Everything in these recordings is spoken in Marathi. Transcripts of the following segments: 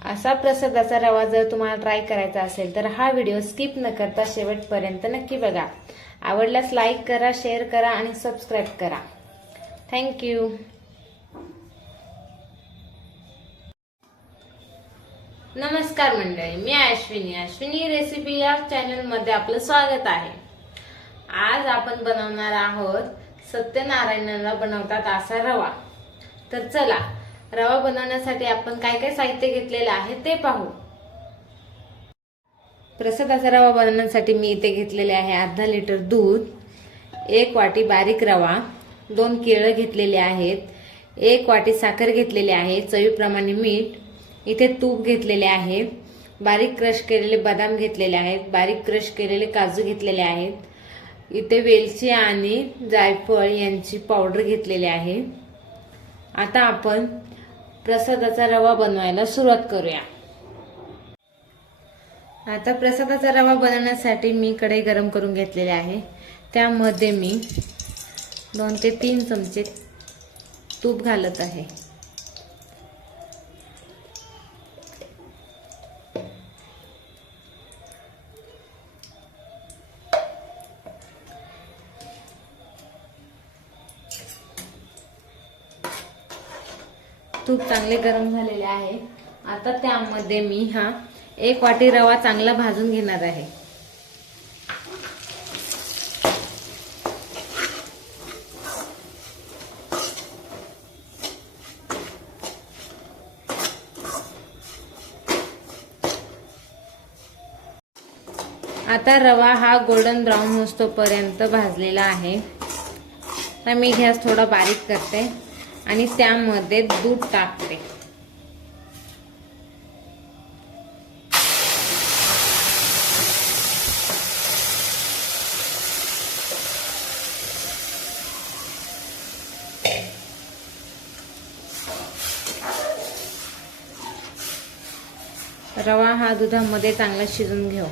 असा प्रसादाचा रवा जर तुम्हाला ट्राय करायचा असेल तर हा व्हिडिओ स्किप न करता शेवटपर्यंत नक्की बघा। आवडल्यास लाईक करा, शेअर करा आणि सबस्क्राईब करा। थँक्यू। नमस्कार मंडळी, मी अश्विनी रेसिपी या चॅनल मध्ये आपलं स्वागत आहे। आज आपण बनवणार आहोत सत्यनारायणाला बनवतात असा रवा। तर चला, रवा बनवण्यासाठी आपण काय काय साहित्य घेतलेले आहे ते पाहू। प्रसादाचा रवा बनवण्यासाठी मी इथे घेतलेले आहे अर्धा लिटर दूध, 1 वाटी बारीक रवा, 2 केळं घेतलेले आहेत, 1 वाटी साखर घेतलेली आहे, चवीप्रमाणे मीठ, इथे तूप घेतलेले आहे, बारीक क्रश केलेले बदाम घेतलेले आहेत, बारीक क्रश केलेले काजू घेतलेले आहेत, इथे वेलची आणि जायफळ यांची पावडर घेतलेली आहे। आता आपण प्रसादाचा रवा बनवायला सुरुवात करूया। आता प्रसादाचा रवा बनवण्यासाठी मी कढई गरम करून घेतलेली आहे। त्यामध्ये मी 2 ते 3 चमचे तूप घालत आहे। तूप चांगले गरम झालेले आहे। आता त्यामध्ये मी 1 वाटी रवा चांगला भाजून घेणार आहे। आता रवा हा गोल्डन ब्राउन होईपर्यंत भाजलेला आहे। तर मी गॅस थोडा बारीक करते आणि त्यामध्ये दूध टाकते। रवा हा दुधामध्ये चांगला शिजून घेऊ।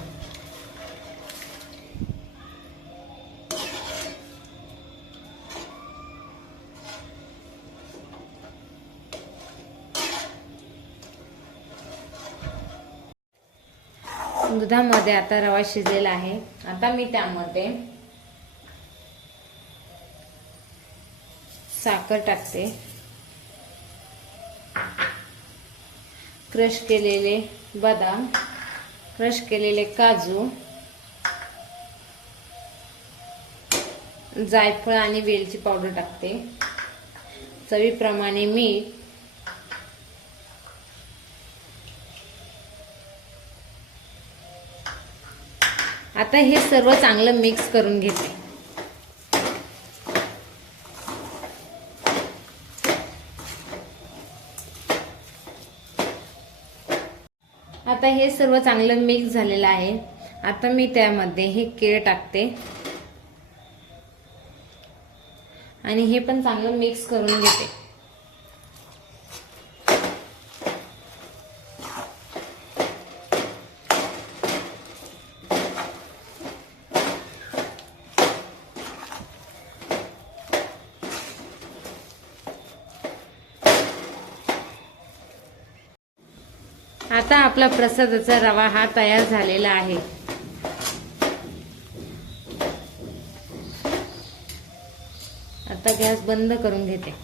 दुधामध्ये आता रवा शिजलेला आहे। आता मी त्यामध्ये साखर टाकते, क्रश केलेले बदाम, क्रश केलेले काजू, जायफळ आणि वेलची पावडर टाकते, चवीप्रमाणे मीठ, आता हे सर्व चांगलं मिक्स करून घेते। आता हे सर्व चांगलं मिक्स झालेलं आहे। आता मी त्यामध्ये हे केळ टाकते आणि हे पण चांगलं मिक्स करून घेते। आता आपला प्रसादाचा रवा हा तयार झालेला आहे। आता गॅस बंद करून घेते।